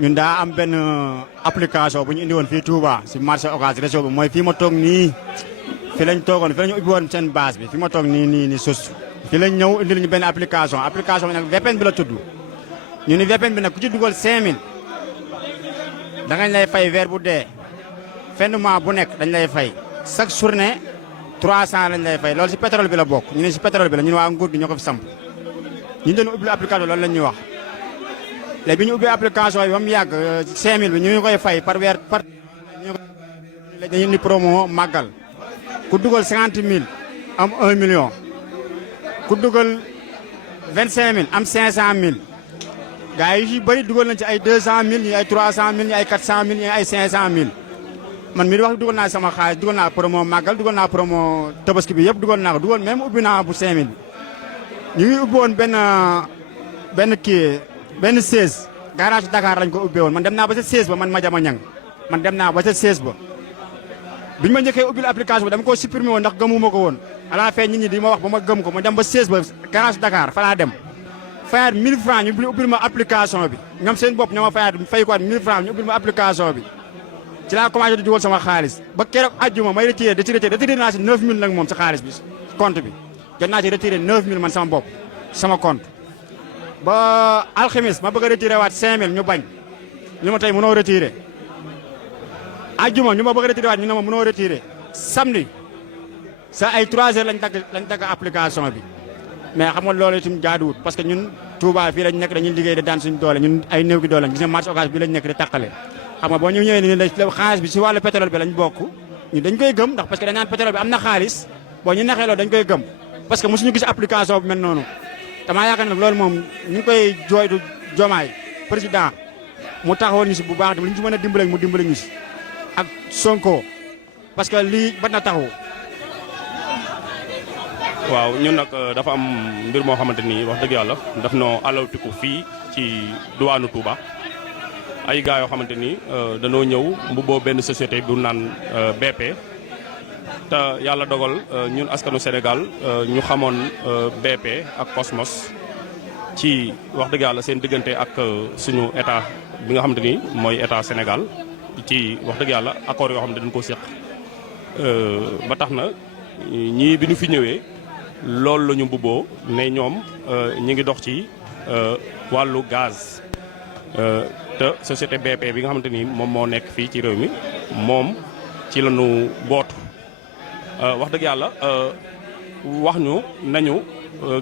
ñun daa am benn application bu ñu indi woon fii Touba si marché Ocass réseau bi mooy fii ma toog nii fi lañ toogoon fi lañu ubbi woon seen base bi fi ma toog nii sus fi lañ ñëw indi lañu benn application bi nag VPN bi la tudd ñu ni VPN bi nag ku ci dugal 5000 da ngañ lay fay weer bu dee fin de mois bu nekk dañ lay fay chaque journée 300 lañ lay fay loolu si pétrole bi la bokk ñu ne si pétrole bi la ñun waa nguur gi ñoo ko fi samp ñu doon ubbi application loolu la ñuy wax léegi bi ñu ubbi application bi ba mu yàgg 5000 bi ñu ngi koy fay par weer par dañu indi promo màggal ku dugal 50000 am 1 million ku dugal 25000 am 500000 gars yi yu bëri dugal nañ ci ay 200000 ñi ay 300000 ñi ay 400000 ñi ay 500000 man mii di wax dugal naa sama xaalis dugal naa promo màggal dugal naa promo tabaski bi yëpp dugal naa ko dugal même ubbi naa bu 5000 bi ñu ngi ubbi woon benn 16 garage Dakar lañ ko ubbee woon man dem naa ba sa 16 ba man Madiama Niang man dem naa ba sa 16 ba biñu ma njëkkee ubbil application bi dama ko supprimer woon ndax gëmuma ko woon à la fin nit ñi di ma wax ba ma gëm ko ma dem ba 16 ba garage Dakar fa laa dem fayaat 1000 francs ñu ubbil ma application bi ñoom seen bopp ñoo ma fayaat fay ko waat 1000 francs ñu ubbil ma application bi ci laa commencé di dugal sama xaalis ba keroog àjjuma may retiré naa si 9000 nag moom sa xaalis bi compte bi jot naa ci retiré 9000 man sama bopp sama compte ba alxamis ma bëgg a retiré waat 5000 ñu bañ ñu ma tey mënoo retiré àjjuma ñu ma bëgg a retiré waat ñu ne ma mënoo retiré samedi sa ay 3 heures lañ dagg application bi mais xam nga loolu itam jaaduwut parce que ñun Touba fii lañ nekk dañuy liggéey di daan suñu doole ñun ay néew gi doole gis nga marché Ocass bi lañ nekk di tàqale xam nga boo ñu ñëwee ni xaalis bi si wàllu pétrole bi lañ bokk ñu dañ koy gëm ndax parce que dañ naan pétrole bi am na xaalis boo ñu naxee loolu dañ koy gëm parce que mosuñu gis application bu mel noonu damaa yaakaar nag loolu moom ñu ngi koy jooytu Diomaye président mu taxawoon ñu si bu baax li ñu si mën a dimbale mu dimbale ñu si ak Sonko parce que lii bat na taxaw. waaw ñun nag dafa am mbir moo xamante ni wax dëgg yàlla daf noo alawtiku fii ci duwaanu Touba ay gars yoo xamante ni danoo ñëw mbubboo benn société bu naan BP te yàlla dogal ñun askanu Sénégal ñu xamoon BP ak Cosmos ci wax dëgg yàlla seen diggante ak suñu état bi nga xamante ni mooy état Sénégal ci wax dëgg yàlla accord yoo xam ne dañu ko séq ba tax na ñii bi ñu fi ñëwee loolu la ñu mbubboo ne ñoom ñi ngi dox ci wàllu gaz te société BP bi nga xamante ni moom moo nekk fii ci réew mi moom ci la ñu bootu wax dëgg yàlla wax ñu nañu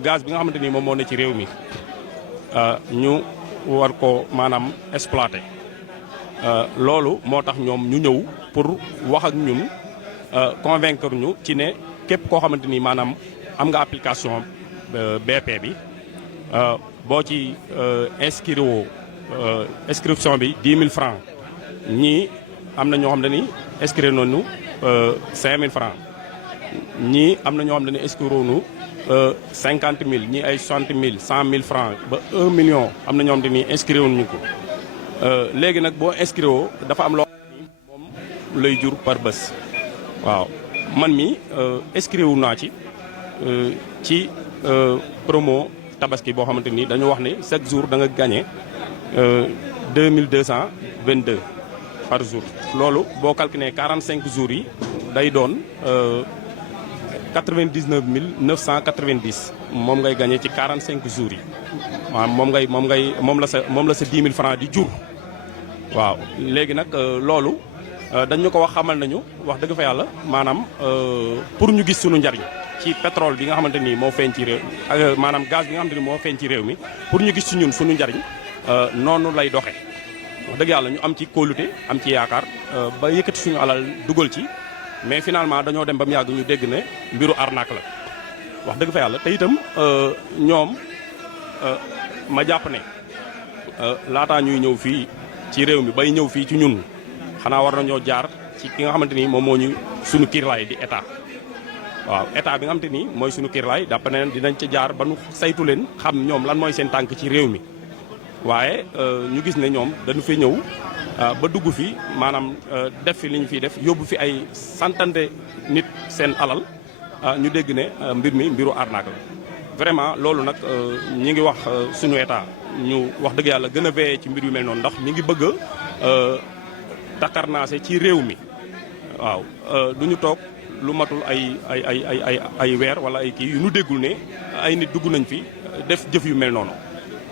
gaz bi nga xamante ni moom moo ne ci réew mi ñu war ko maanaam exploité loolu moo tax ñoom ñu ñëw pour wax ak ñun convaincre ñu ci ne képp koo xamante ni maanaam am nga application BP bi boo ci inscrire woo inscription bi 10 000 francs ñii am na ñoo xam ne ni inscrire nañu 5 000 francs ñii am na ñoo xam ne ni inscrire nañu 50 000 ñii ay 60 000 100 000 francs ba 1 million am na ñoo xam ne ni inscrire wuñu ko léegi nag boo inscrire woo dafa am loo xam ni moom lay jur par bés waaw man mi inscrire wu naa ci promo tabaski boo xamante ni dañu wax ne chaque jour da nga gagné 2222 par jour loolu boo calculé 45 jours yi day doon 99 990 moom ngay gagné ci 45 jours yi waaw moom la sa 10 000 francs di jur waaw léegi nag loolu dañu ko wax xamal nañu wax dëgg fa yàlla maanaam pour ñu gis sunu njariñ ci pétrole bi nga xamante ni moo feeñ ci réew maanaam gaz bi nga xamante ni moo feeñ ci réew mi pour ñu gis ci ñun sunu njariñ noonu lay doxe wax dëgg yàlla ñu am ci kóolute am ci yaakaar ba yëkkati suñu alal dugal ci mais finalement dañoo dem ba mu yàgg ñu dégg ne mbiru arnaque la wax dëgg fa yàlla te itam ñoom ma jàpp ne laataa ñuy ñëw fii ci réew mi bay ñëw fii ci ñun xanaa war nañoo jaar ci ki nga xamante ni moom moo ñu suñu kiirlaay di état waaw état bi nga xamante ni mooy suñu kiirlaay dàpp ne dinañ ca jaar ba nu saytu leen xam ñoom lan mooy seen tànk ci réew mi waaye ñu gis ne ñoom dañu fi ñëw ba dugg fi maanaam def fi li ñu fiy def yóbbu fi ay centaine nit seen alal ñu dégg ne mbir mi mbiru arnaque la vraiment loolu nag ñi ngi wax suñu état ñu wax dëgg yàlla gën a veillé ci mbir yu mel noonu ndax ñi ngi bëgg takarnaase ci réew mi waaw du ñu toog lu matul ay weer wala ay kii yu ñu déggul ne ay nit dugg nañ fi def jëf yu mel noonu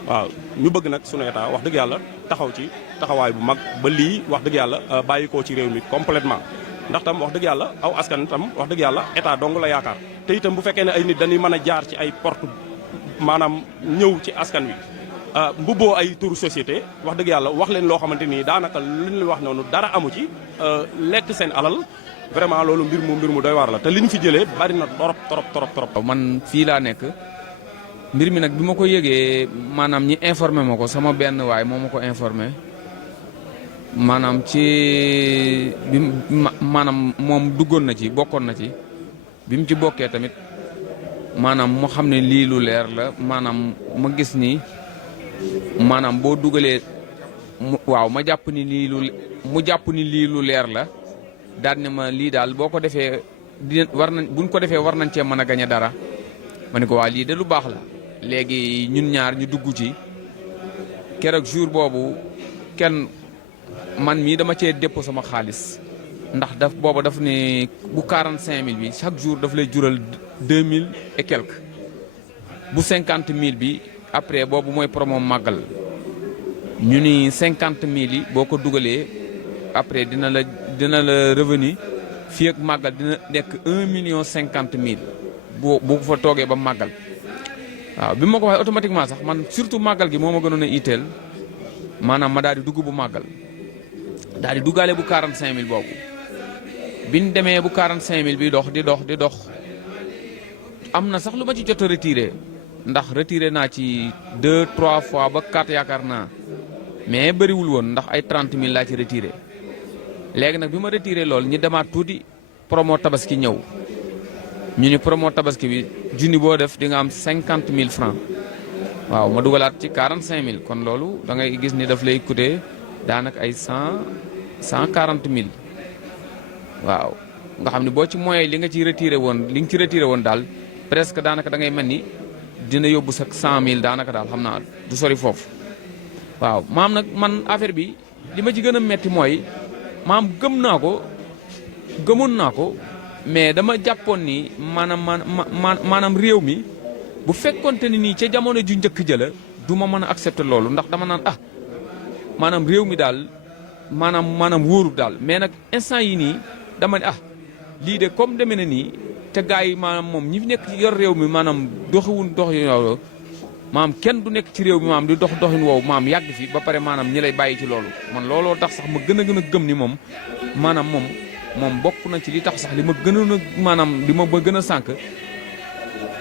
waaw ñu bëgg nag sunu état wax dëgg yàlla taxaw ci taxawaay bu mag ba lii wax dëgg yàlla bàyyi koo ci réew mi complètement ndax tam wax dëgg yàlla aw askan tam wax dëgg yàlla état dong la yaakaar te itam bu fekkee ne ay nit dañuy mën a jaar ci ay porte maanaam ñëw ci askan wi mbubboo ay turu société wax dëgg yàlla wax leen loo xamante nii daanaka lu ñu wax noonu dara amu ci lekk seen alal vraiment loolu mbir mu doy waar la te li ñu fi jëlee bari na trop. man fii laa nekk mbir mi nag bi ma ko yëgee maanaam ñi informé ma ko sama benn waay moo ma ko informé maanaam ci bi maanaam moom duggoon na ci bokkoon na ci bi mu ci bokkee tamit maanaam mu xam ne lii lu leer la maanaam ma gis ni maanaam boo dugalee waaw ma jàpp ni lii lu leer la daal ne ma lii daal boo ko defee buñ ko defee war nañ cee mën a gañe dara ma ne ko waa lii de lu baax la léegi ñun ñaar ñu dugg ci keroog jour boobu kenn man mii dama cee dépp sama xaalis ndax booba daf ne bu 45000 bi chaque jour daf lay jural 2000 et quelque bu 50000 bi après boobu mooy promo màggal ñu ni 50000 yi boo ko dugalee après dina la revenu fii ak màggal dina nekk 1,05 million bu fa toogee ba màggal waaw bi ma ko waxee automatiquement sax man surtout màggal gi moo ma gënoon a itteel maanaam ma daal di dugg bu màggal daal di duggaale bu 45000 boobu biñ demee bu 45000 bi di dox am na sax lu ma ci jot a retiré ndax retiré naa ci 2-3 fois ba 4 yaakaar naa mais bëriwul woon ndax ay 30000 laa ci retiré léegi nag bi ma retiré loolu ñu demaat tuuti promo tabaski ñëw ñu ni promo tabaski bi junni boo def di nga am 50000 francs waaw ma dugalaat ci 45000 kon loolu da ngay gis ni daf lay coûter daanaka ay 140 000 waaw nga xam ne boo ci moyen li nga ci retiré woon daal presque daanaka da ngay mel ni dina yóbbu sa 100000 daanaka daal xam naa du sori foofu waaw maam nag man affaire bi li ma ci gën a metti mooy maam gëmoon naa ko mais dama jàppoon ni maanaam réew mi bu fekkonte ni nii ca jamono ju njëkk jëla du ma mën a accepter loolu ndax dama naan maanaam réew mi daal maanaam wóorul daal mais nag instant yi nii dama ne lii de comme demee na nii te gars yi maanaam moom ñi fi nekk yor réew mi maanaam doxiwun doxin woowu maanaam kenn du nekk ci réew mi maanaam di doxin woowu maanaam yàgg fi ba pare maanaam ñi lay bàyyi ci loolu man looloo tax sax ma gën a gëm ni moom maanaam moom bokk na ci li tax sax li ma gënoon a maanaam li ma gën a sànq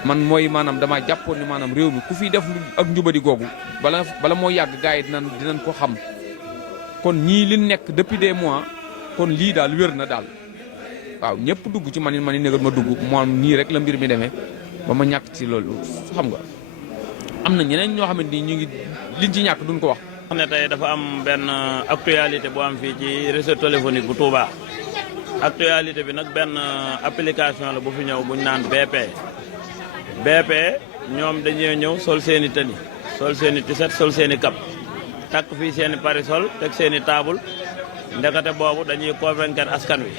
man mooy maanaam damaa jàppoon ni maanaam réew mi ku fi def ak njubadi googu bala moo yàgg gars yi dinañ ko xam kon ñii li nekk depuis des mois kon lii daal wér na daal waaw ñëpp dugg ci man ni négal ma dugg moom nii rek la mbir mi demee ba ma ñàkk ci loolu xam nga am na ñeneen ñoo xamante ni ñu ngi liñ ci ñàkk duñ ko wax. wax ne tey dafa am benn actualité bu am fii ci réseau téléphonique bu Touba actualité bi nag benn application la bu fi ñëw bu ñu naan BP ñoom dañuy ñëw sol seen i tëni sol seen i tiset sol seen i kap takk fii seen i parasol teg seen i taabul ndekete boobu dañuy convaincre askan wi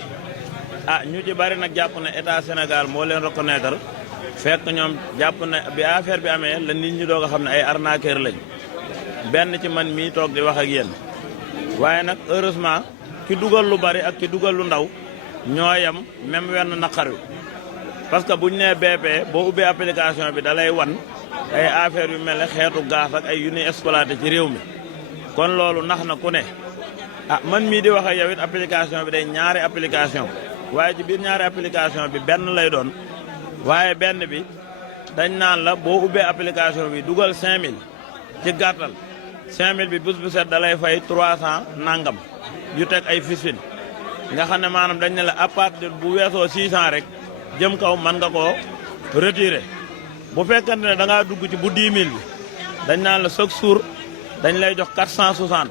ñu ci bari nag jàpp ne état Sénégal moo leen reconnaître fekk ñoom jàpp ne bi affaire bi amee la nit ñi doog a xam ne ay arnaqueur lañ benn ci man mii toog di wax ak yéen waaye nag heureusement ki dugal lu bari ak ki dugal lu ndaw ñoo yem même wenn naqar wi parce que bu ñu nee BP boo ubbee application bi da lay wan ay affaire yu mel ne xeetu gaaf ak ay yu ñuy exploité ci réew mi kon loolu nax na ku ne man mii di wax ak yow it application bi day ñaari application waaye ci biir ñaari application bi benn lay doon waaye benn bi dañ naan la boo ubbee application bi dugal 5000 ci gàttal 5000 bi bés bu set da lay fay 300 nangam yu teg ay fisfin nga xam ne maanaam dañ ne la à partir bu weesoo 600 rek jëm kaw mën nga koo retirer bu fekkante ne da ngaa dugg ci bu 10 000 bi dañ naan la chaque jour dañ lay jox 460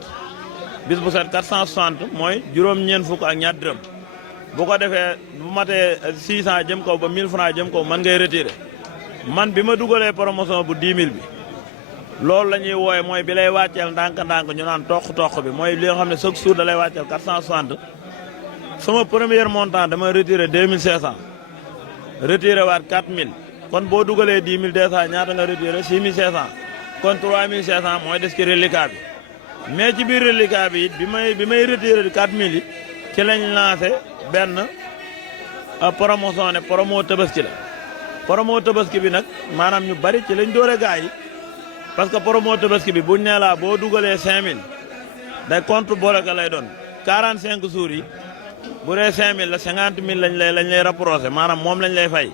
bis bu set 460 mooy juróom-ñeent fukk ak ñaar dërëm bu ko defee bu matee 600 jëm kaw ba 1000 francs jëm kaw mën ngay retirer man bi ma dugalee promotion bu 10 000 bi loolu la ñuy wooye mooy bi lay wàcceel ndànk-ndànk ñu naan toq bi mooy li nga xam ne chaque jour da lay wàcceel 460 sama premier montant dama retiré 2500 retiré waat 4000 kon boo dugalee 10 000 déjà ñaata nga retiré 6500 kon 3500 mooy des ci reliquat bi mais ci biir reliquat bi it bi may retiré 4000 yi ci lañ lancé benn promotion ne promo tabaski la promo tabaski bi nag maanaam ñu bari ci lañ doore gaa yi parce que promo tabaski bi buñ nee laa boo dugalee 5000 day compte bloqué lay doon 45 jours yi bu dee 5000 la 50 000 lañ lay rapproché maanaam moom lañ lay fay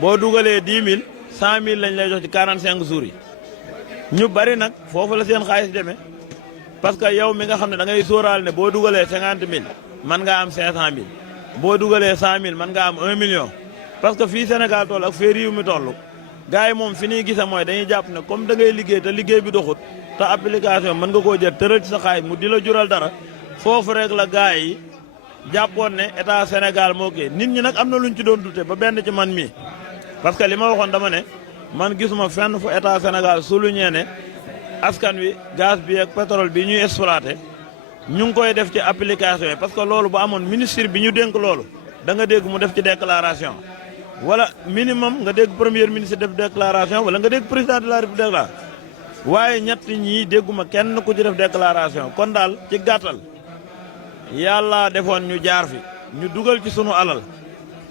boo dugalee 10 000 100 000 lañ lay jox ci 45 jours yi ñu bari nag foofu la seen xaalis demee parce que yow mi nga xam ne da ngay sóoraal ne boo dugalee 50 000 mën ngaa am 500 000 boo dugalee 100 000 mën ngaa am 1 million parce que fii Sénégal toll ak fii réew mi toll gars yi moom fi ñuy gise mooy dañuy jàpp ne comme da ngay liggéey te liggéey bi doxut te application mën nga koo jël tëral ci sa xaalis mu di la jural dara foofu rek la gars yi jàppoon ne état Sénégal moo kii nit ñi nag am na luñ ci doon dute ba benn ci man mii parce que li ma waxoon dama ne man gisuma fenn fu état Sénégal souligné ne askan wi gaz bi ak pétrole bi ñuy exploité ñu ngi koy def ci application yi parce que loolu bu amoon ministre bi ñu dénk loolu da nga dégg mu def ci déclaration wala minimum nga dégg premier ministre def déclaration wala nga dégg président de la république la waaye ñett ñii dégguma kenn ku ci def déclaration kon daal ci gàttal yàlla defoon ñu jaar fi ñu dugal ci sunu alal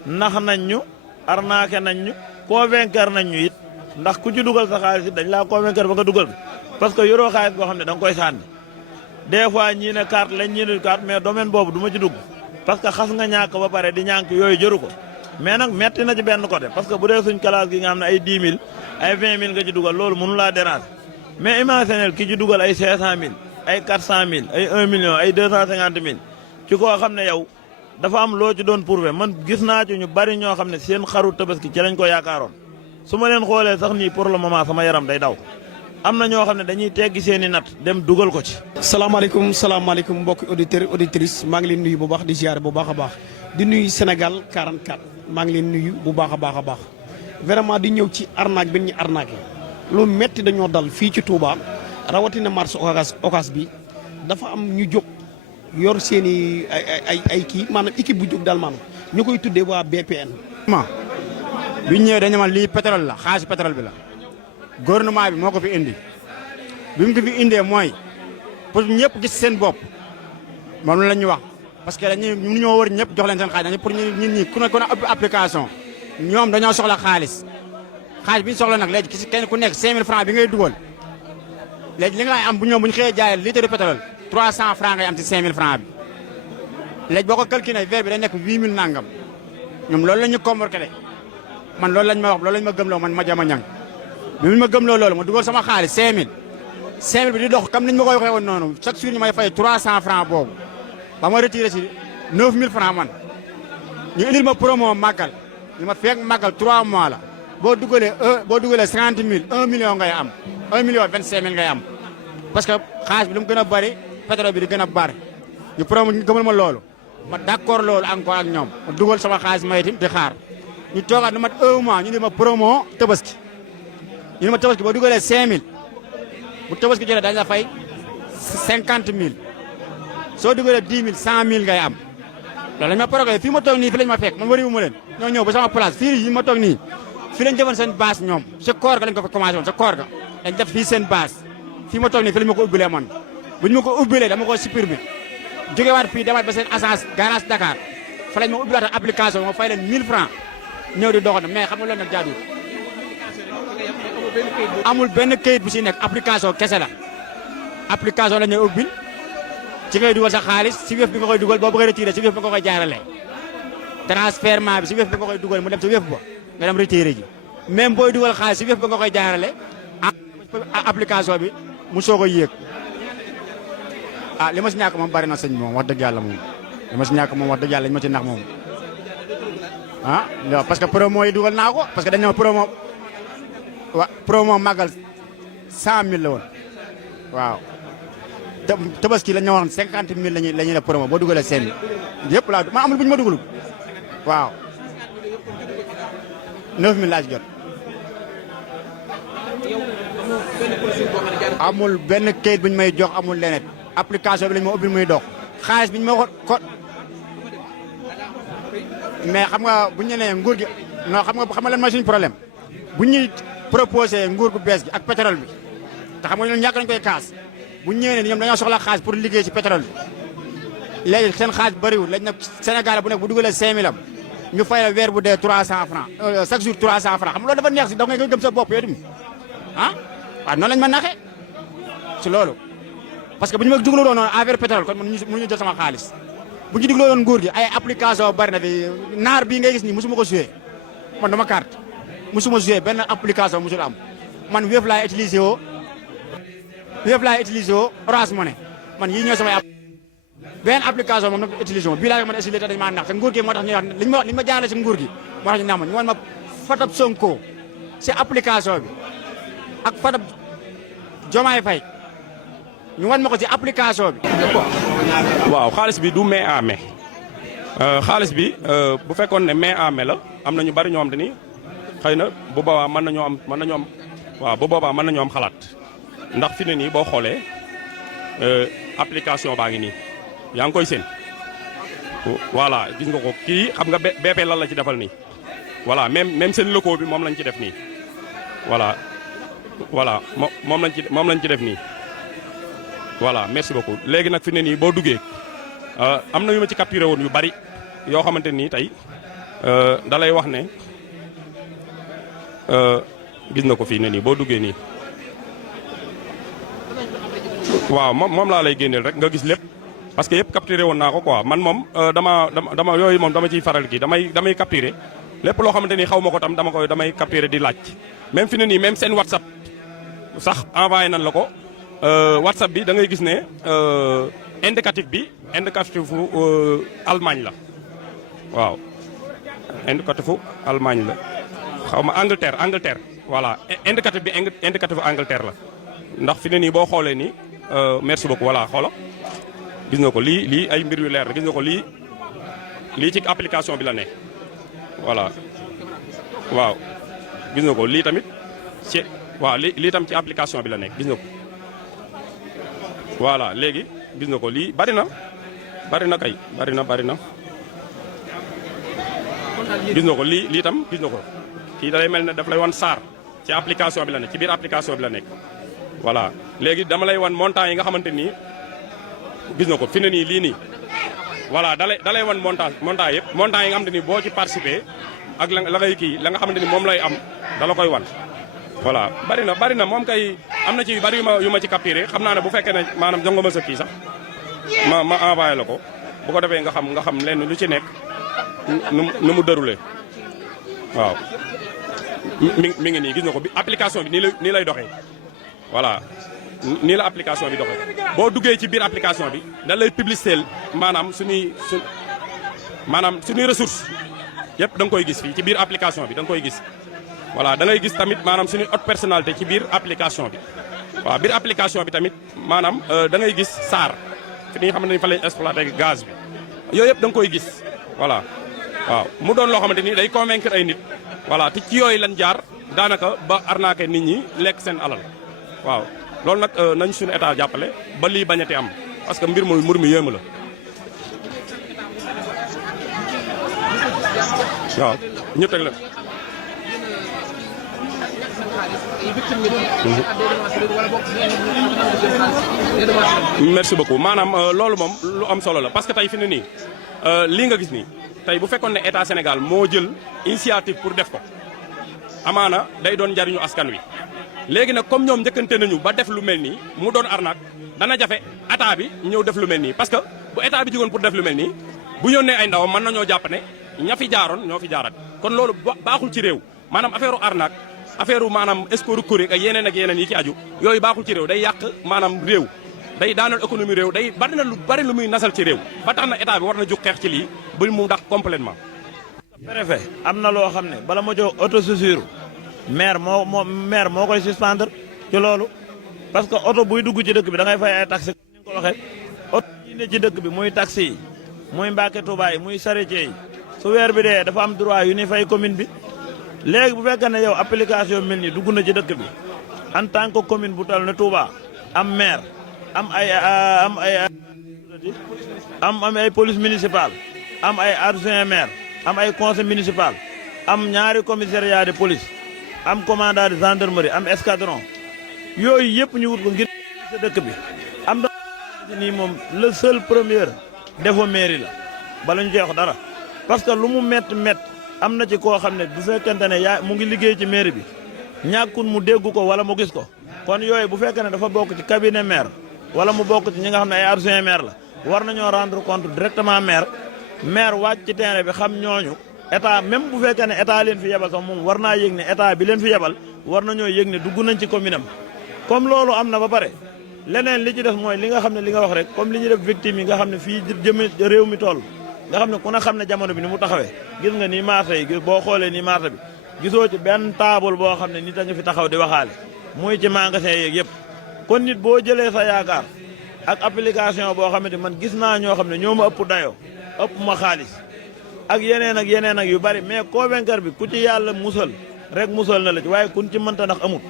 nax nañ ñu arnaqué nañ ñu convaincre nañ ñu it ndax ku ci dugal sa xaalis it dañ laa convaincre ba nga dugal parce que yoroo xaalis boo xam ne da nga koy sànni des fois ñii ne carte lañ ñii ne carte mais domaine boobu du ma ci dugg parce que xas nga ñàkk ba pare di ñànk yooyu jëru ko mais nag metti na ci benn côté parce que bu dee suñ classe gi nga xam ne ay 10 000 ay 20 000 nga ci dugal loolu mënu laa déranger mais imaginez ki ci dugal ay 500 000 ay 400 000 ay 1 million ay 250 000 ci koo xam ne yow dafa am loo ci doon prouvé man gis naa ci ñu bari ñoo xam ne seen xaru tabaski ci lañ ko yaakaaroon su ma leen xoolee sax nii pour le moment sama yaram day daw am na ñoo xam ne dañuy teggi seen i nat dem dugal ko ci. salaamaaleykum mbokki auditeurs auditrices maa ngi leen nuyu bu baax di ziare bu baax a baax di nuyu Sénégal 44 maa ngi leen nuyu bu baax a baax a baax vraiment di ñëw ci arnaque bi ñu arnaqué lu metti dañoo dal fii ci Touba rawatina marché Ocass bi dafa am ñu jóg yor seen i ay kii maanaam équipe bu jóg daal maanaam ñu koy tuddee waa BPN. bi ñu ñëwee dañu ma lii pétrole la xaalis pétrole bi la gouvernement bi moo ko fi indi bi mu ko fi indee mooy pour ñëpp gis seen bopp moom la ñu wax parce que dañuy ñu ñoo war ñëpp jox leen seen xaalis pour nit ñi ku ne application ñoom dañoo soxla xaalis bi ñu soxla nag léegi ci kenn ku nekk 5000 francs bi ngay dugal léegi li nga am bu ñoom bu ñu xëyee jaayee litre de pétrole 300 francs ngay am ci 5000 francs bi léegi boo ko calculé verre bi day nekk 8000 nangam ñoom loolu la ñu convoqué man loolu lañ ma wax loolu lañ ma gëmloo man ma jama ñang bi ma gëmloo loolu ma dugal sama xaalis 5000 bi di dox comme niñ ma koy waxee woon noonu chaque jour ñu may fay 300 francs boobu ba ma retiré ci 9000 francs man ñu indil ma promo màggal ñu ma fekk màggal 3 mois la boo dugalee 50 000 1 million ngay am 1 million 25 000 ngay am parce que xaalis bi lu mu gën a bëri pétrole bi di gën a bëri ñu promo ñu gëmal ma loolu ma d'accord loolu encore ak ñoom ma dugal sama xaalis ma itam di xaar ñu toogaat na mat 1 mois ñu ne ma promo tabaski ñu ne ma tabaski boo dugalee 5000 bu tabaski jotee dañ la fay 50 000 soo dugalee 10 000 100 000 ngay am loolu lañ ma programme fii ma toog nii fi lañ ma fekk man wariwu ma leen ñoo ñëw ba sama place fii yi ma toog nii fii lañ defoon seen base ñoom sa koor ga lañ ko fa commencé woon sa koor ga dañ def fii seen base fii ma toog nii fi lañ ma ko ubbilee man bu ñu ma ko ubbilee dama ko supprimer jógewaat fii demaat ba seen agence garage Dakar fa lañ ma ubbiwaat application ma fay leen 1000 francs ñëw di doxal mais xam nga loolu nag jaaduwul amul benn kayit bu si nekk application kese la application la ñuy ubbil ci ngay dugal sa xaalis si wéef bi nga koy dugal boo bëggee retiré si wéef bi nga koy jaarale transfèrement bi si wéef bi nga koy dugal mu dem si wéef ba nga dem retiré ji même booy dugal xaalis si wéef bi nga koy jaarale application bi mu soog a yéeg li ma si ñàkk moom bari na sëñ moom wax dëgg yàlla moom li ma si ñàkk moom wax dëgg yàlla li ma ci nax moom parce que promo yi dugal naa ko parce que dañ ne ma promo màggal 100000 la woon waaw tabaski la ñu waxoon 50000 la ñuy def promo boo dugalee 5000 yëpp laa ma amul bu ñu ma dugalul waaw 9000 laa ci jot amul benn kayit bu ñu may jox amul leneen application bi lañ ma ubbil muy dox xaalis bi ñu ma ko mais xam nga bu ñu nee nguur gi non xam nga lan mooy suñu problème bu ñuy proposé nguur gu bees gi ak pétrole bi te xam nga ñun ñàkk nañu koy kaas bu ñu ñëwee ne ñoom dañoo soxla xaalis pour liggéey ci pétrole bi léegi seen xaalis bëriwul léegi nag Sénégal bu nekk bu dugalee 5000 am ñu fay la weer bu dee 300 francs chaque jour 300 francs xam nga loolu dafa neex si da ngay gëm sa bopp yow tamit ah waaw noonu lañ ma naxee si loolu parce que bu ñu ma dugaloo doon affaire pétrole kon mënuñu jël sama xaalis bu ñu dugaloo doon nguur gi ay application bari na fi naar bii ngay gis nii mosuma ko joué man dama carte mosuma joué benn application mosul am man Wave laay utilisé woo Orange Money man yii ñoo samay benn application moom nag utilisé moo bii laa mën a utilisé te dañu maa nax te nguur gi moo tax ñuy wax li ma jaarale si nguur gi moo tax ñu nax ma ñu wan ma fotab Sonko si application bi ak fotab Diomaye Faye ñu wan ma ko si application bi. waaw xaalis bi du main à main xaalis bi bu fekkoon ne main à main la am na ñu bari ñoo xam te ni xëy na bu boobaa mën nañoo am waaw bu boobaa mën nañoo am xalaat ndax fi ne nii boo xoolee application baa ngi nii yaa ngi koy seen voilà gis nga ko kii xam nga BP lan la ci defal nii voilà même seen locaux bi moom lañ ci def nii voilà moom lañ ci def nii voilà merci beaucoup léegi nag fi ne nii boo duggee am na yu ma ci capturé woon yu bari yoo xamante nii tey da lay wax ne gis na ko fii ne nii boo duggee nii waaw moom laa lay génneel rek nga gis lépp parce que yëpp capturé woon naa ko quoi man moom dama yooyu moom dama ciy faral kii damay capturé lépp loo xamante ni xaw ma ko tam damay capturé di laaj même fi ne nii même seen WhatsApp sax envoyé nan la ko WhatsApp bi da ngay gis ne indicatif Allemagne la waaw indicatifu Allemagne la xaw ma Angleterre voilà indicatif bi indicatifu Angleterre la ndax fi ne nii boo xoolee nii merci beaucoup voilà xoola gis nga ko lii ay mbir yu leer la gis nga ko lii ci application bi la ne voilà waaw gis nga ko lii tamit ci waaw lii tam ci application bi la nekk gis nga ko voilà léegi gis nga ko lii bari na kay bari na gis nga ko lii tam gis nga ko kii da lay mel ne daf lay wan SAR ci application bi la nekk ci biir application bi la nekk voilà léegi dama lay wan montant yi nga xamante nii gis nga ko fi ne nii lii nii voilà da lay wan montant yëpp montant yi nga xamante ni boo ci participé ak la ngay kii la nga xamante ni moom lay am da la koy wan voilà bari na moom kay am na ci bari yu ma ci capturé xam naa ne bu fekkee ne maanaam jongo ma sa kii sax ma envoyé la ko bu ko defee nga xam lenn lu ci nekk nu mu déroulé waaw mi ngi nii gis nga ko bi application bi nii lay doxee voilà nii la application bi doxee boo duggee ci biir application bi da lay publicité maanaam suñuy ressource yëpp da nga koy gis fii ci biir application bi da nga koy gis voilà da ngay gis tamit maanaam suñuy haute personnalité ci biir application bi waaw biir application bi tamit maanaam da ngay gis SAR fi nga xamante ni fa lañ exploité gaz bi yooyu yëpp da nga koy gis voilà waaw mu doon loo xamante ni day convaincre ay nit voilà te ci yooyu lañ jaar daanaka ba arnaqué nit ñi lekk seen alal waaw loolu nag nañ suñu état jàppale ba lii bañati am parce que mbir mi yéema la waaw ñu teg la merci beaucoup maanaam loolu moom lu am solo la parce que tey fi ne nii lii nga gis nii tey bu fekkoon ne état Sénégal moo jël initiative pour def ko amaana day doon njariñu askan wi léegi nag comme ñoom njëkkante nañu ba def lu mel nii mu doon arnaque dana jafe état bi ñëw def lu mel nii parce que bu état bi jógoon pour def lu mel nii bu yónnee ay ndawam mën nañoo jàpp ne ña fi jaaroon ñoo fi jaarat kon loolu baaxul ci réew maanaam affaire arnaque affaire maanaam escroquerie ak yeneen yi ci aju yooyu baaxul ci réew day yàq maanaam réew day daanal économie réew day bari na lu bari lu muy nasal ci réew ba tax na état bi war na jóg xeex ci lii ba mu ndax complètement préfet am na loo xam ne bala ma jox autosaisine maire moo koy suspendre ci loolu parce que oto buy dugg ci dëkk bi da ngay fay ay taxes ni nga ko waxee oto yi ne ci dëkk bi muy taxi yi muy Mbàkke Tuubaa yi muy charretier yi su weer bi dee dafa am droit yu ni fay commune bi léegi bu fekkee ne yow application mel ni dugg na ci dëkk bi en tant que commune bu tal ne Touba am maire am ay police municipale am ay adjoint maire am ay conseil municipal am ñaari commissariat de police am commandant de gendarmerie am escadron yooyu yëpp ñu wut ko ngir sa dëkk bi am da nii moom le seul premier défaut mairie la bala ñu jox dara parce que lu mu mett am na ci koo xam ne bu fekkente ne mu ngi liggéey ci mairie bi ñàkkul mu dégg ko wala mu gis ko kon yooyu bu fekkee ne dafa bokk ci cabinet maire wala mu bokk ci ñi nga xam ne ay adjoint maire la war nañoo rendre compte directement maire wàcc ci terrain bi xam ñooñu état même bu fekkee ne état leen fi yebal sax moom war naa yëg ne état bi leen fi yebal war nañoo yëg ne dugg nañ ci commune am comme loolu am na ba pare leneen li ci def mooy li nga xam ne li nga wax rek comme li ñu def victime yi nga xam ne fii jëme réew mi toll nga xam ne ku ne xam ne jamono bi ni mu taxawee gis nga nii marché yi boo xoolee nii marché bi gisoo ci benn taabal boo xam ne nit a nga fi taxaw di waxaale muy ci magasin yeeg yëpp kon nit boo jëlee sa yaakaar ak application boo xamante man gis naa ñoo xam ne ñoo ma ëpp dayoo ëpp ma xaalis ak yeneen ak yu bari mais convaincre bi ku ci yàlla musal rek musal na la ci waaye kun ci mënta ndax amut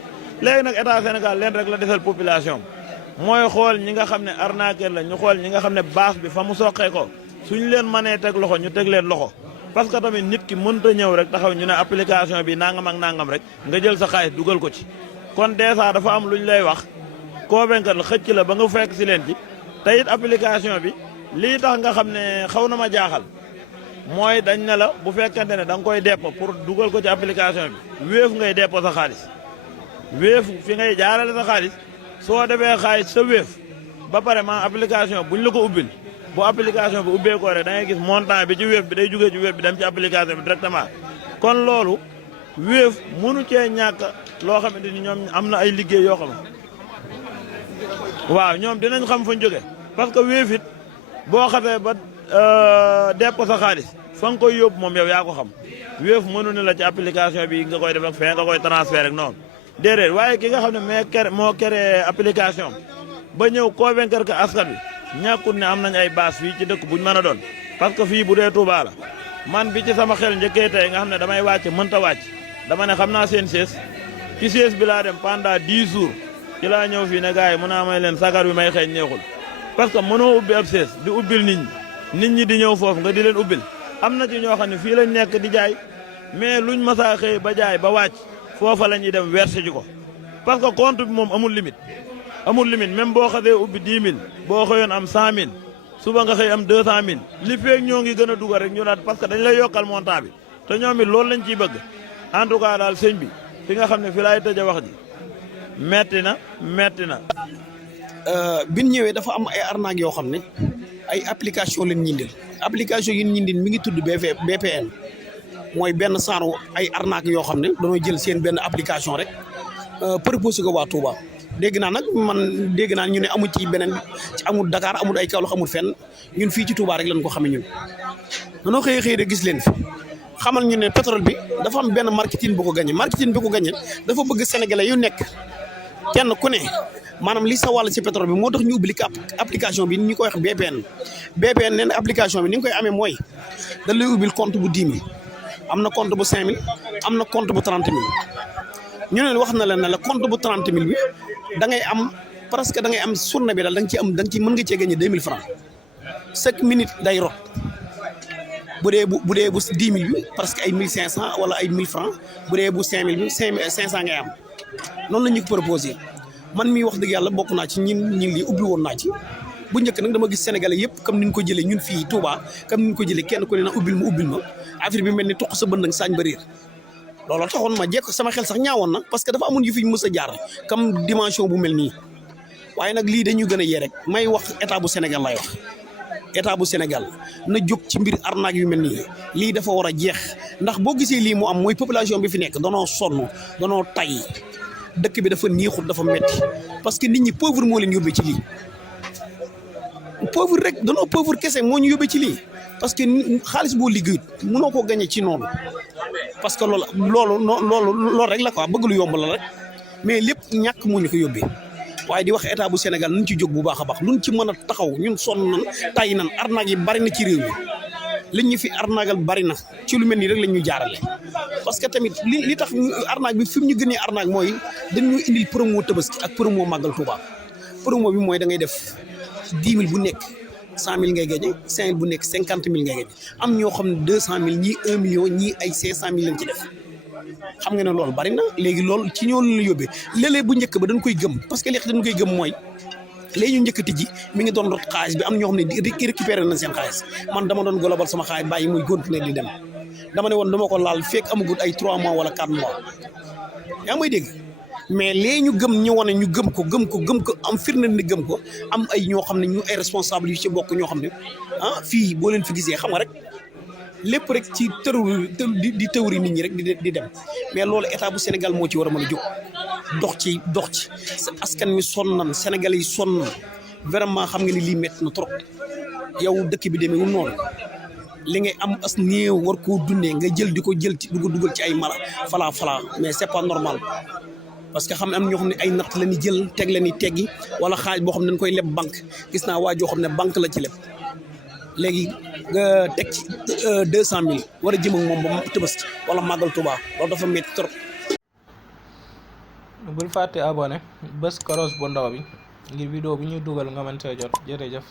léegi nag état Sénégal leen rek la desal population mooy xool ñi nga xam ne arnaqueur la ñu xool ñi nga xam ne base bi fa mu soqee ko suñu leen mënee teg loxo ñu teg leen loxo parce que tamit nit ki mënta ñëw rek taxaw ñu ne application bi nangam ak nangam rek nga jël sa xaalis dugal ko ci kon dèjà dafa am lu ñu lay wax convaincre la xëcc la ba nga fekk si leen ci te it application bi lii tax nga xam ne xaw na ma jaaxal mooy dañ ne la bu fekkente ne da nga koy dépôt pour dugal ko ci application bi Wave ngay dépôt sa xaalis Wave fi ngay jaarale sa xaalis soo defee xaalis sa Wave ba pare ma application buñ la ko ubbil bu application bi ubbeekoo rek da ngay gis montant bi ci Wave bi day jugee ci Wave bi dem ci application bi directement kon loolu Wave mënu cee ñàkk loo xamante ni ñoom am na ay liggéey yoo xam waaw ñoom dinañ xam fañ jóge parce que Wave it boo xasee ba dépôt sa xaalis fa nga koy yóbbu moom yow yaa ko xam Wave mënu ne la ci application bi nga koy def ak fee nga koy transfert rek noonu déedéet waaye ki nga xam ne moo créé application ba ñëw convaincre que askan bi ñàkkut ne am nañ ay base fii ci dëkk buñ mën a doon parce que fii bu dee Touba la man bi ci sama xel njëkkee tey nga xam ne damay wàcc mënta wàcc dama ne xam naa seen siège ci siège bi laa dem pendant 10 jours ci laa ñëw fii ne gars yi mën naa may leen sagar bi may xëy neexul parce que mënoo ubbi ab siège di ubbil nit ñi di ñëw foofu nga di leen ubbil am na ci ñoo xam ne fii lañ nekk di jaay mais luñ masaa xëy ba jaay ba wàcc foofa la ñuy dem verser ji ko parce que compte bi moom amul limite même boo xasee ubbi 10 000 boo xëyoon am 100 000 suba nga xëy am 200 000 li feeg ñoo ngi gën a dugal rek ñu daal parce que dañ lay yokkal montant bi te ñoom it loolu lañ ciy bëgg en tout cas daal sëñ bi fi nga xam ne fi laay tëj a wax ji metti na. bin ñëwee dafa am ay arnaque yoo xam ne ay application leen ñindil application yi ñindil mi ngi tudd BPN mooy benn saaru ay arnaque yoo xam ne dañoo jël seen benn application rek proposé ko waa Touba dégg naa nag dégg naa ñu ne amul ci beneen ci amul Dakar amul ay Kaolack amul fenn ñun fii ci Touba rek lañ ko xamee ñun danoo xëy rek gis leen fi xamal ñu ne pétrole bi dafa am benn marketing bu ko gagné dafa bëgg sénégalais yu nekk kenn ku ne maanaam li sa wàll ci pétrole bi moo tax ñu ubbi application bi ñu koy wax BPN nee na application bi ni nga koy amee mooy da lay ubbil compte bu 10 000 am na compte bu 5 000 am na compte bu 30 000 ñu ne wax na la ne la compte bu 30 000 bi da ngay am presque da ngay am journée bi daal da nga ci mën nga cee gagné 2000 francs chaque minute day rot bu dee bu 10 000 bi presque ay 1500 wala ay 1000 francs bu dee bu 5000 bi 500 ngay am noonu la ñu ko proposé. man mii wax dëgg yàlla bokk naa ci ñin lii ubbi woon naa ci bu njëkk nag dama gis sénégalais yëpp comme ni ñu ko jëlee ñun fii Touba comme ni ñu ko jëlee kenn ku ne na ubbil ma affaire bi mel ni tuq sa bënd ak saañ ba réer looloo taxoon ma jekk sama xel sax ñaawoon na parce que dafa amoon yu fi mës a jaar comme dimension bu mel nii waaye nag lii dañuy gën a yee rek may wax état bu Sénégal lay wax état bu Sénégal na jóg ci mbir arnaque yu mel nii lii dafa war a jeex ndax boo gisee lii mu am mooy population bi fi nekk danoo sonn danoo tay dëkk bi dafa neexut dafa metti parce que nit ñi pauvre moo leen yóbbee ci lii pauvre rek danoo pauvre kese moo ñu yóbbee ci lii parce que xaalis boo liggéeyut mënoo koo gagné ci noonu parce que loolu rek la quoi bëgg lu yomb la rek mais lépp ñàkk moo ñu ko yóbbee waaye di wax état bu Sénégal nañ ci jóg bu baax a baax luñ ci mën a taxaw ñun sonn nan tay nan arnaque yi bari na ci réew mi liñ ñu fi arnaagal bari na ci lu mel nii rek lañ ñu jaarale parce que tamit li tax arnaque bi fi mu ñu gënee arnaque mooy dañ ñu indil promo Tabaski ak promo Màggal Touba promo bi mooy da ngay def 10 000 bu nekk 100 000 ngay gagné 5 000 bu nekk 50 000 ngay gagné am ñoo xam ne 200 000 ñii 1 million ñii ay 500 000 lañ ci def xam nga ne loolu bari na léegi loolu ci ñoo la yóbbee léeg-léeg bu njëkk ba dañ koy gëm parce que li dañ koy gëm mooy léegi ñu njëkkati ji mi ngi doon rot xaalis bi am ñoo xam ne di récupéré nañ seen xaalis man dama doon global sama xaalis bàyyi muy continuer di dem dama ne woon dama ko laal fekk amagut ay 3 mois wala 4 mois yaa may dégg mais léegi ñu gëm ñu wane ñu gëm ko am firnde ni gëm ko am ay ñoo xam ne ñu ay responsable yu ci bokk ñoo xam ne ah fii boo leen fi gisee xam nga rek lépp rek ci di tëwri nit ñi rek di dem mais loolu état bu Sénégal moo ci war a mën a jóg dox ci askan mi sonn nan Sénégalais yi sonn nan vraiment xam nga ni lii métti na trop yow dëkk bi demeewul noonu li ngay am as néew war koo dundee nga jël di ko jël ci dugal ci ay mala falaa mais c'est pas normal parce que xam ne am ñoo xam ne ay natt la ni jël teg la ni teggi wala xaaj boo xam ne dañ koy leb banque gis naa waa joo xam ne banque la ci leb léegi nga teg ci 200 000 war a jëm ak moom ba Tabaski wala Màggal Touba loolu dafa métti trop. bul fàtte abonné bés koros bu ndaw bi ngir vidéo bu ñuy dugal nga mën see jot jërëjëf.